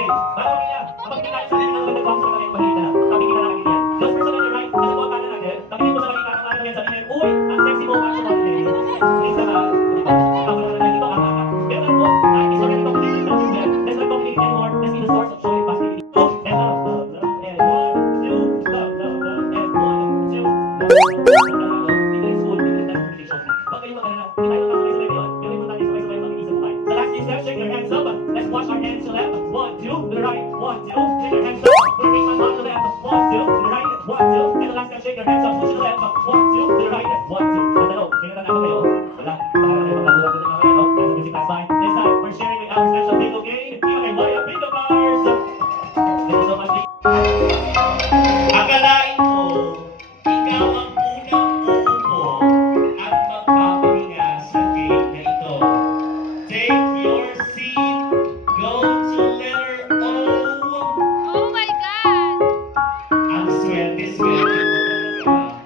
Okay. Bago niya, kapag hindi tayo sa akin, ang magandang sa kanyang pahita na. Sabi kita na kanina. Those person on your right, nasa buwan kanan natin. Tabingin mo sa kanina, ang kanan yan, sabihin, uy, ang sexy mo, ang sa konti. Please ka ba? Ako na lang dito, pero ano po, it's already completed. Let's not complete anymore. Let's see the source of joy and positivity. And love, love, love. And 1, 2, love, love, love. And 1, 2, love, love, love. Dito yung school, dito yung transportation. Huwag kayong mag-alala. Hindi tayo magkasabay-sabay ngayon. Pero importante sabay-sabay mag-iisip tayo. The last few steps, shake your hands up. Let's wash our hands to left. 1, 2, to the right. 1, 2, shake your hands up. We're raise my arm to the left. 1, 2, to the right. 1, 2. And the last step, shake your hands up. Push to the left. 1, 2, to the right. 1, 2. Natalo. May natalo kayo. Wala. Para kayo magkagulat na kayo. Nasa music class fine. This time, we're sharing with our special bingo game. Okay, why a bingo cards? Thank you so much. Akalain mo, ikaw ang unang umupo at magpapahinga sa game na ito. Take your seat. Go to letter O. Oh my God! Ang swerte mo talaga.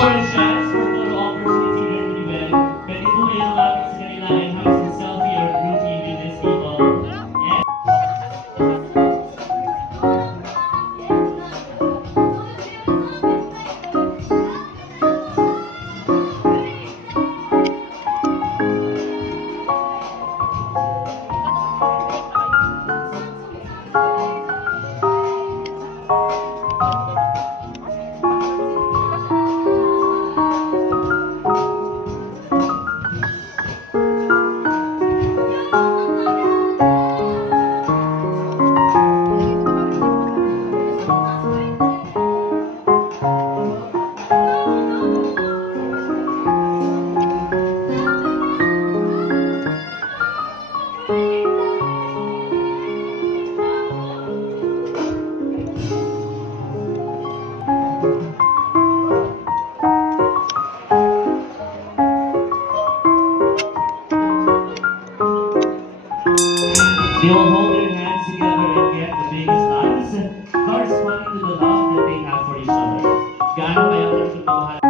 For a chance for photo opportunity during the event, pwede po kayo lumapit sa kanila and have some selfie or groupie with these people. And they will hold their hands together and get the biggest hugs, corresponding to the love that they have for each other. Gaano kaya ang pagmamahal?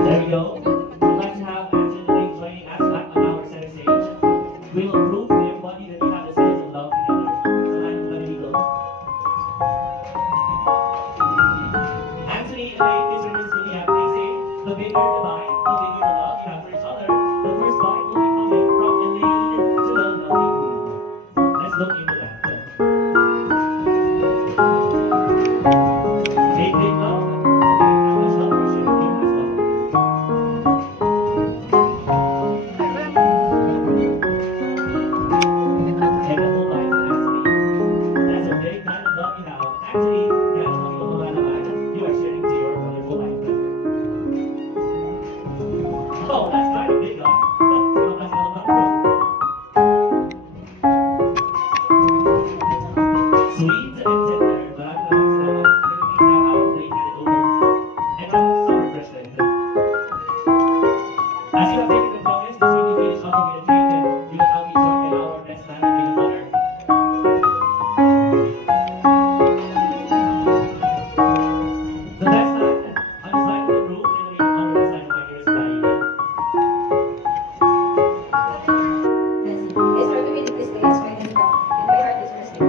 There we go. We'd like to have Anthony joining us back on our center stage. We will prove to everybody that we have the spirit of love together. So I'm going to go. Anthony and Ray, Mr. and Miss Julia, they say, the bigger the bite, the bigger the love you have for each other. The first bite will be coming from Elaine to the lovely queen. Let's look into that. Big, big love. How much love we should give us love. Take a full bite, Anthony. That's a big kind of love you have. Anthony, kaya sabi ko mga naman, you are sharing to your wonderful life. Oh, that's kind of big, huh? Sino kasi ako ba? Sweet and tender. Maraming salamat. Nagpapisa our plate handed over. And I'm so refreshed. As you have taken the promise, this will be finished off with a drink, and you will now be joined by our best man and big mother. The best man on the side of the group, and the big mother on the side of my dearest Diane. Yes, I really need this day as my name now. And my heart is resting.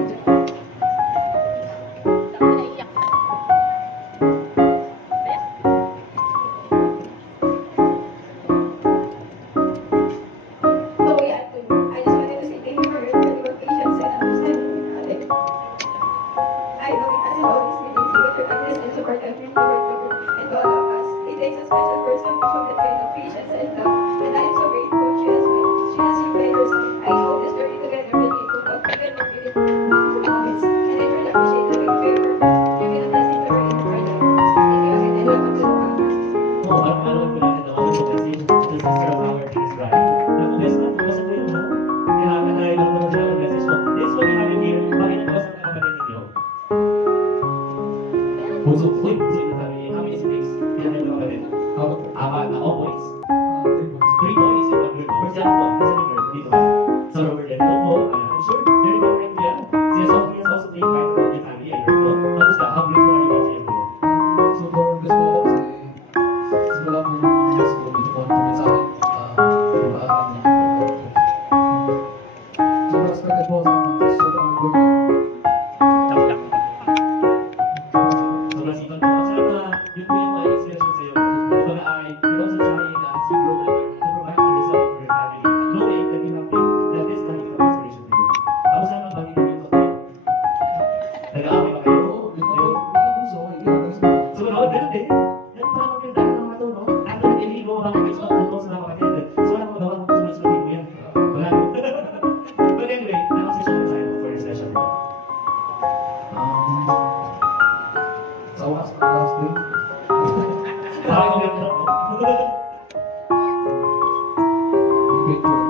So yeah, I just wanted to say thank you for your patience and understanding. I know it hasn't always been easy, but your kindness and support have really worked over and to all of us. It takes a special person to show that kind of patience and love, and I am so grateful she has you by her side. I know this journey together will be full of good and beautiful moments, and I really appreciate the way you were. You've been a blessing to her in her life. Thank you again, and welcome to the family. Oh, ano po natin ang wonderful message to the sister of our dearest bride. Naku, best man, buksan ko yun, no? Kailangan tayo lang naman siya ang message mo. This will be having here. Bakit nagkawasan ng kapatid ninyo? Bunso, uy, bunso in the family. How many siblings? Ilan kayo kapatid? Apat na, all boys. 3 boys and 1 girl. Where's the other one? Where's the other girl? Dito ba? So, Robert, let me know. I'm sure very well right there. Si Sophie has also played part of the family. I heard, no? Kamusta? How beautiful are you watching him? Super blessed po ako kasi simula po yung Diyos ko binubuhan po rin sa akin pag-aaral niya. Super expected po sa mga sobrang good. Sobrang sipag mo. Kasi yun po yung mga inspiration sa'yo. Kumbaga ay, you're also trying as you grow older to provide for yourself and for your family. Knowing that you have faith that this can become inspiration to you. Tapos naman, bakit hindi mo kayo? Nag-aaway ba kayo? Oo, gusto ko, iyan. Sumunod, ganun din. Nagpapapagpapag ng mga to, no? After nag-ibig mo, bakit may stop doon sa mga kapatid? So, wala kang magawa kung sunod-sunodin mo yan. Wala. But anyway, anong session na tayo for your session? Sa wakas, last day. Parang ang ganda, no? Be grateful